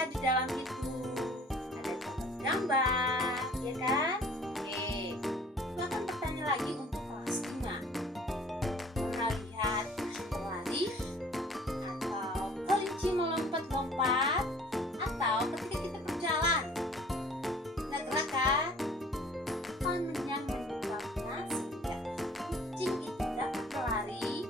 baca di dalam itu. Ada gambar, ya kan? Oke, aku akan bertanya lagi untuk kelas 5. Pernah lihat berlari? Atau kelinci melompat-lompat? Atau ketika kita berjalan? Nah, gerak kan? Apa yang menyebabkan sehingga kucing itu dapat berlari,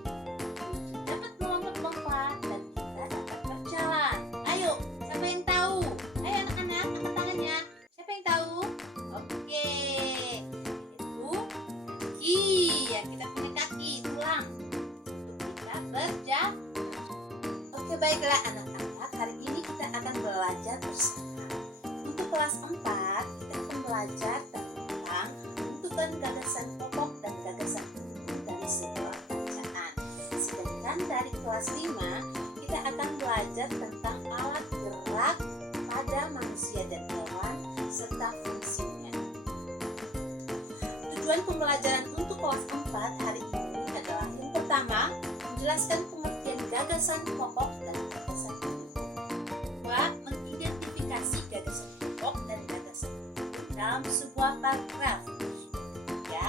kucing dapat melompat-lompat, dan kita dapat berjalan? Ayo, siapa yang tahu? Ayo anak-anak, angkat tangannya. Siapa yang tahu? Oke, itu kaki. Ya, kita punya kaki, tulang untuk kita berjalan. Oke, baiklah anak-anak, hari ini kita akan belajar bersama. Untuk kelas 4, kita akan belajar tentang bentukan gagasan pokok dan gagasan pendukung dari sebuah bacaan. Sedangkan dari kelas 5, kita akan belajar tentang alat gerak pada manusia dan hewan serta fungsinya. Tujuan pembelajaran untuk kelas 4 hari ini adalah yang pertama, menjelaskan pengertian gagasan pokok dan gagasan pendukung. Kedua, mengidentifikasi gagasan pokok dan gagasan pendukung dalam sebuah paragraf. Ketiga,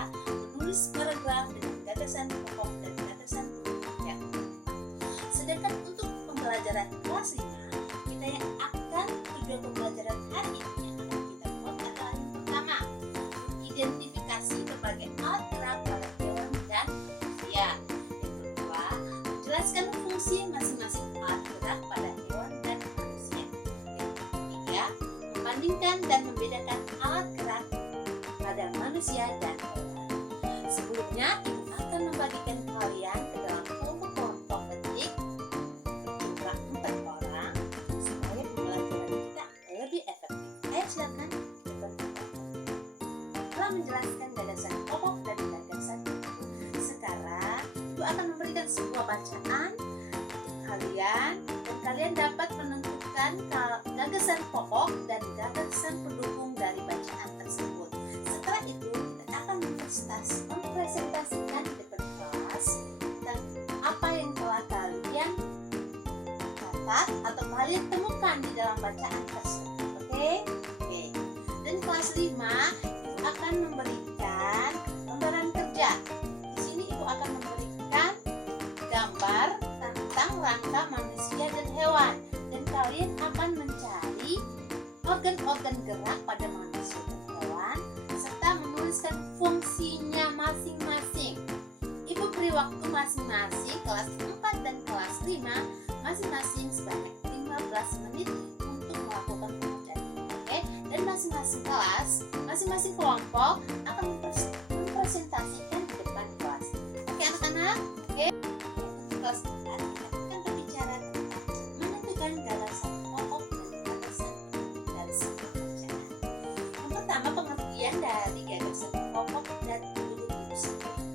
menulis paragraf dengan gagasan pokok dan gagasan pendukung yang utama. Sedangkan untuk pembelajaran kelas 5, kita yang akan tujuan pembelajaran hari ini yang akan kita buat adalah yang pertama, identifikasi berbagai alat gerak pada hewan dan manusia. Yang kedua, menjelaskan fungsi masing-masing alat gerak pada hewan dan manusia. Yang ketiga, membandingkan dan membedakan alat gerak pada manusia dan hewan. Sebelumnya, Ibu akan membagikan kalian ke dalam kelompok-kelompok ketik berjumlah 4 orang supaya pembelajaran kita lebih efektif. Ayo silakan kita berbicara. Telah menjelaskan gagasan pokok dan gagasan pendukung. Sekarang Ibu akan memberikan sebuah bacaan untuk kalian dan kalian dapat menentukan gagasan pokok dan gagasan pendukung dari bacaan tersebut. Setelah itu kita akan mempresentasikan di depan kelas tentang apa yang telah kalian catat atau kalian temukan di dalam bacaan tersebut. Oke? Dan kelas 5 Ibu akan memberikan gambaran kerja. Di sini Ibu akan memberikan gambar tentang rangka manusia dan hewan, dan kalian akan mencari organ-organ gerak pada manusia dan hewan serta menuliskan fungsinya masing-masing. Ibu beri waktu masing-masing kelas 4 dan kelas 5 masing-masing sebanyak 15 menit untuk melakukan pekerjaan ini. Oke? Dan masing-masing kelas, masing-masing kelompok akan mempresentasikan di depan kelas. Oke anak-anak? Oke? Untuk kelas 4 kita akan berbicara tentang menentukan gagasan pokok dan gagasan pendukung dari sebuah bacaan. Yang pertama, pengertian dari gagasan pokok dan pendukung itu sendiri.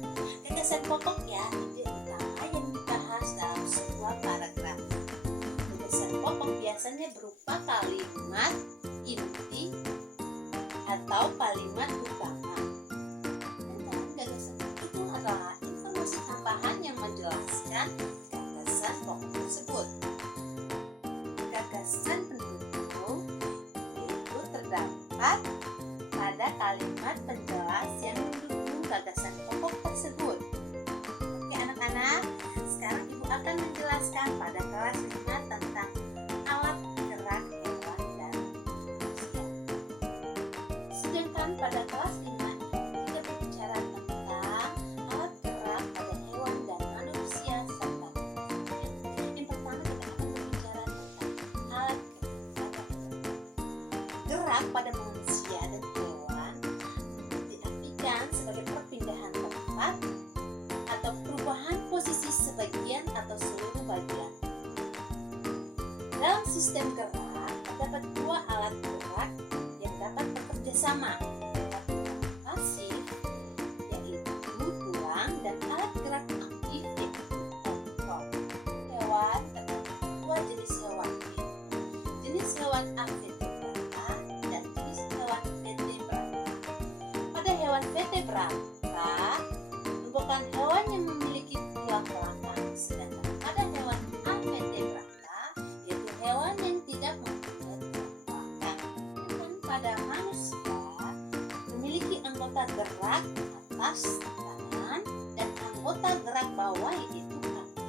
Gagasan pokok ya, ide utama yang dibahas dalam sebuah paragraf. Gagasan pokok biasanya berupa kalimat inti atau kalimat utama. Dan gagasan pendukung adalah informasi tambahan yang menjelaskan gagasan pokok tersebut. Gagasan pendukung itu terdapat pada kalimat penjelas yang mendukung gagasan pokok tersebut. Oke anak-anak, sekarang Ibu akan menjelaskan pada kelas 5 tentang alat gerak hewan dan manusia. Sedangkan pada kelas 5 kita berbicara tentang alat gerak pada hewan dan manusia serta fungsinya. Yang pertama kita akan berbicara tentang alat gerak pada manusia dan hewan diartikan sebagai perpindahan tempat atau perubahan posisi sebagian atau seluruh bagian. Dalam sistem gerak terdapat 2 alat gerak yang dapat bekerja sama, alat gerak pasif yaitu tulang dan alat gerak aktif yaitu otot. Hewan terdapat 2 jenis hewan, jenis hewan avertebrata dan jenis hewan vertebrata. Pada hewan vertebrata merupakan hewan yang memiliki tulang belakang, sedangkan pada hewan avertebrata yaitu hewan yang tidak mempunyai atas tangan, dan anggota gerak bawah yaitu kaki.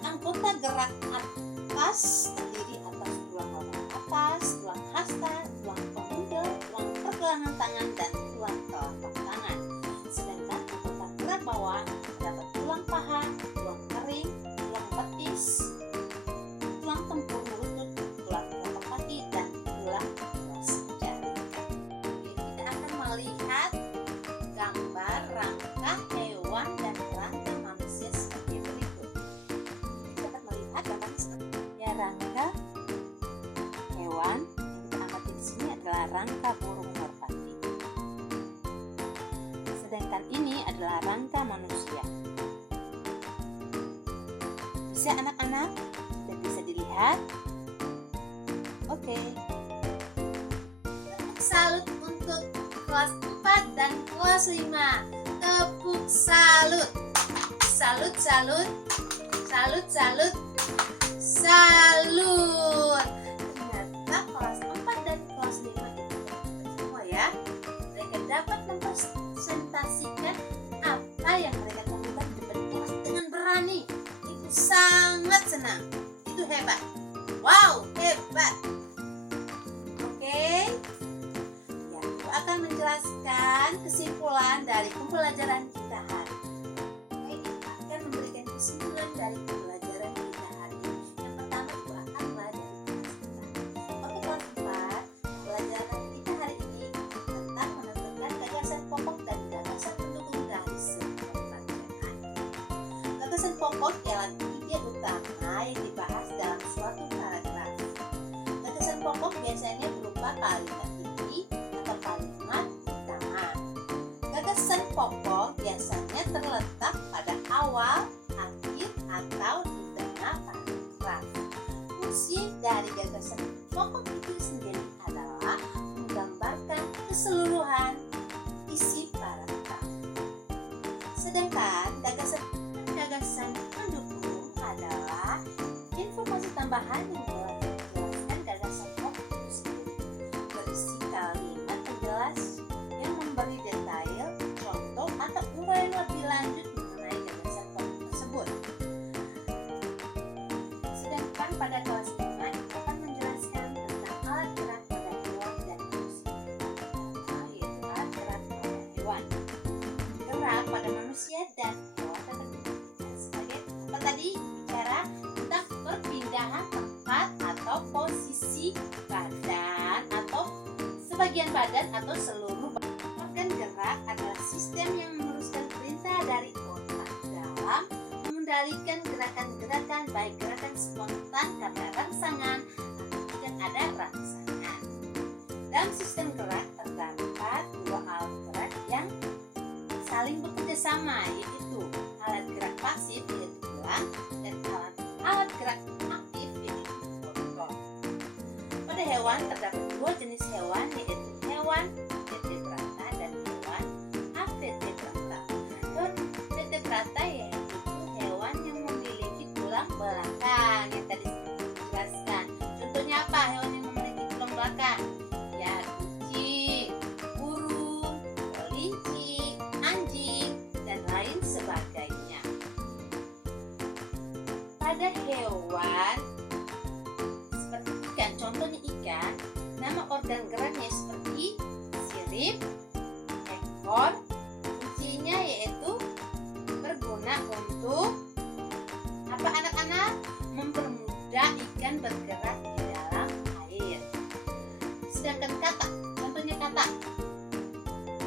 Anggota gerak atas terdiri atas tulang lengan atas, tulang hasta, tulang pemuda, tulang pergelangan tangan, dan tulang telapak tangan. Sedangkan anggota gerak bawah terdapat tulang paha, tulang kering, tulang betis, tulang tempurung lutut, tulang telapak kaki, dan tulang ruas jari. Kita akan melihat gambar rangka hewan dan rangka manusia seperti berikut. Kita akan melihat gambarnya seperti ya, rangka hewan yang kita amati di sini adalah rangka burung merpati. Sedangkan ini adalah rangka manusia. Bisa anak-anak? Dan bisa dilihat? Oke. Tepuk salut untuk kelas 4 dan kelas 5. Tepuk salut. Salut, salut. Salut, salut. Salut. Ternyata kelas 4 dan kelas 5 itu semua ya. Mereka dapat mempresentasikan apa yang mereka temukan di depan kelas dengan berani. Itu sangat senang. Itu hebat. Wow, hebat. Oke. Ya, aku akan menjelaskan kesimpulan dari pembelajaran kita hari ini. Oke, kita akan memberikan kesimpulan dari pembelajaran kita hari ini. Yang pertama itu akan belajar dari kelas 4. Oke, kelas 4, pembelajaran kita hari ini tentang menentukan gagasan pokok dan gagasan pendukung dari sebuah pembelajaran. Gagasan pokok ialah ide utama yang dibahas dalam suatu paragraf. Gagasan pokok biasanya berupa kalimat inti atau kalimat utama. Gagasan pokok biasanya terletak pada awal, akhir, atau di tengah paragraf. Fungsi dari gagasan pokok itu sendiri adalah menggambarkan keseluruhan isi paragraf. Sedangkan gagasan pendukung adalah informasi tambahan yang telah menjelaskan gagasan pokok itu sendiri, berisi kalimat penjelas yang memberi detail, contoh, atau uraian lebih lanjut mengenai gagasan pokok tersebut. Sedangkan pada kelas 5 kita akan menjelaskan tentang alat gerak pada hewan dan manusia. Yaitu alat gerak pada hewan. Gerak pada manusia dan hewan dapat diartikan sebagai apa tadi? Bicara tentang perpindahan tempat atau posisi badan atau sebagian badan atau seluruh badan. Organ gerak adalah sistem yang meneruskan perintah dari otak dalam mengendalikan gerakan-gerakan, baik gerakan spontan karena rangsangan atau tidak ada rangsangan. Dalam sistem gerak terdapat dua alat gerak yang saling bekerja sama, yaitu alat gerak pasif yaitu tulang dan alat gerak aktif yaitu otot. Pada hewan terdapat dua jenis hewan, yaitu hewan vertebrata dan hewan avertebrata. Hewan vertebrata yaitu hewan yang memiliki tulang belakang yang tadi dijelaskan. Contohnya apa hewan yang memiliki tulang belakang? Ya, kucing, burung, kelinci, anjing, dan lain sebagainya. Pada hewan seperti ikan, contohnya ikan, nama organ geraknya seperti sirip, ekor, fungsinya yaitu berguna untuk apa anak-anak? Mempermudah ikan bergerak di dalam air. Sedangkan katak, contohnya katak.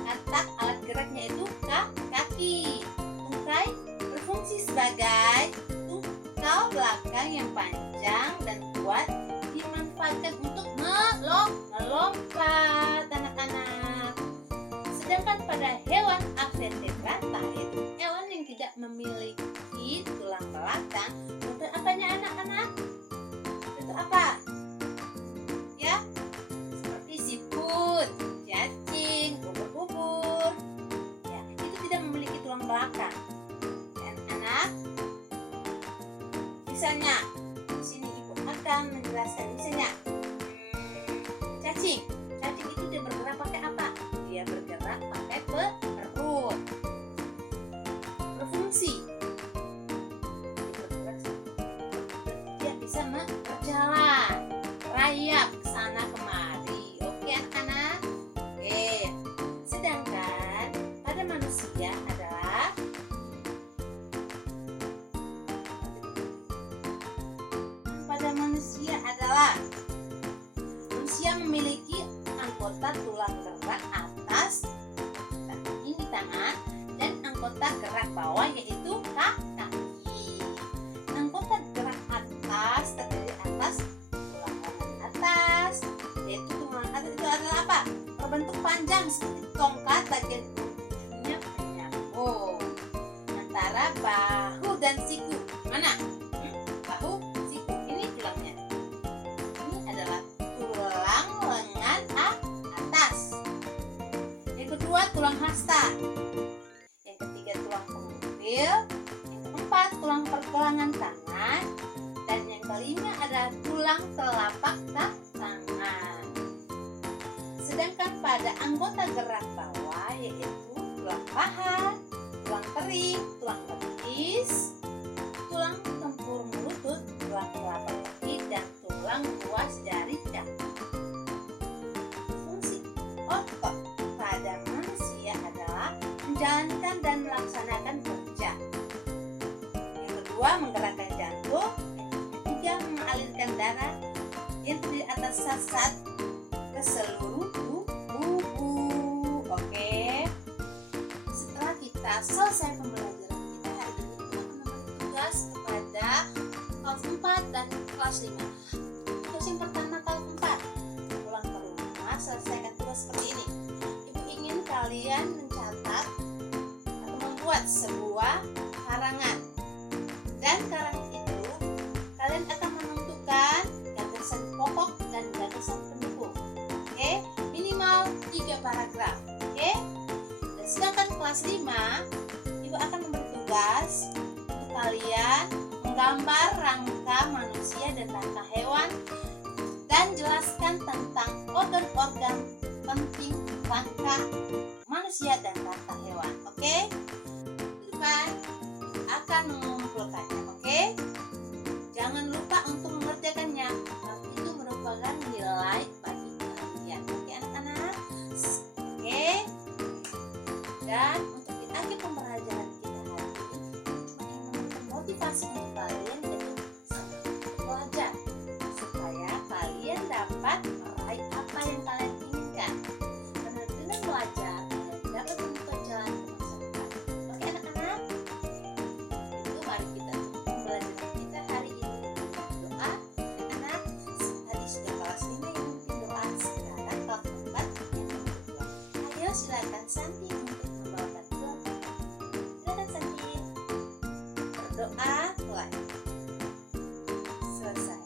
Katak alat geraknya itu kaki. Tungkai berfungsi sebagai tungkal belakang yang panjang dan kuat, dimanfaatkan untuk melompat anak-anak. Sedangkan pada hewan avertebrata yaitu hewan yang tidak memiliki tulang belakang, untuk apanya anak-anak? Untuk apa? Ya, seperti siput, cacing, ubur-ubur. Ya, itu tidak memiliki tulang belakang. Dan anak, misalnya di sini ibu akan menjelaskan misalnya cacing itu dia bergerak pakai apa? Dia bergerak pakai anggota gerak bawah yaitu kaki. Anggota gerak atas terdiri atas tulang lengan atas, yaitu tulang lengan atas itu adalah apa? Berbentuk panjang seperti tongkat, bagian ujungnya menyambung antara bahu dan siku. Mana? Bahu, siku. Ini tulangnya. Ini adalah tulang lengan atas. Yang kedua tulang hasta. Yang ketiga tulang pengumpil. Yang keempat tulang pergelangan tangan. Dan yang kelima adalah tulang telapak tangan. Sedangkan pada anggota gerak bawah yaitu tulang paha, tulang terik, tulang betis, tulang tempurung lutut, tulang telapak kaki, dan tulang ruas jari kaki. Fungsi otot pada manusia adalah menjalankan dan melaksanakan kerja. Yang kedua menggerakkan jantung, yang ketiga mengalirkan darah yang terdiri atas sasat ke seluruh tubuh. Oke. Setelah kita selesai pembelajaran kita hari ini, kita akan memberi tugas kepada kelas 4 dan kelas 5. Tugas yang pertama kelas 4. Pulang ke rumah, selesaikan tugas seperti ini. Ibu ingin kalian mencatat atau membuat sebuah karangan. Dan karangan itu kalian akan menentukan gagasan pokok dan gagasan pendukung. Oke, minimal 3 paragraf. Oke. Dan sedangkan kelas 5, Ibu akan memberi tugas untuk kalian menggambar rangka manusia dan rangka hewan dan jelaskan tentang organ-organ penting rangka manusia dan rangka hewan. Oke? Bukan akan mengumpulkannya. Oke? Jangan lupa untuk mengerjakannya. Karena itu merupakan nilai bagi kalian. Oke anak-anak? Oke? Dan untuk di akhir pembelajaran kita hari ini, cuma ingin memberikan motivasi untuk kalian jadi semangat belajar supaya kalian dapat meraih apa yang kalian inginkan. Karena dengan belajar kalian dapat menemukan jalan ke masa depan. Oke anak-anak? Itu mari kita tutup pembelajaran kita hari ini dengan doa. Anak-anak, tadi sudah kelas 5 yang memimpin doa, sekarang kelas 4 yang memimpin doa. Ayo silakan Santi untuk membawakan doa. Silakan Santi. Berdoa mulai. Selesai.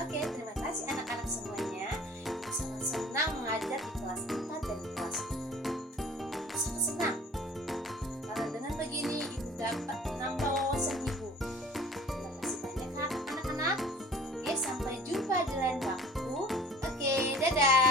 Oke, terima kasih anak-anak semuanya. Ibu sangat senang mengajar di kelas 4 dan di kelas 5. Sangat senang. Karena dengan begini Ibu dapat menambah wawasan Ibu. Terima kasih banyak anak-anak. Oke, sampai jumpa di lain waktu. Oke, dadah.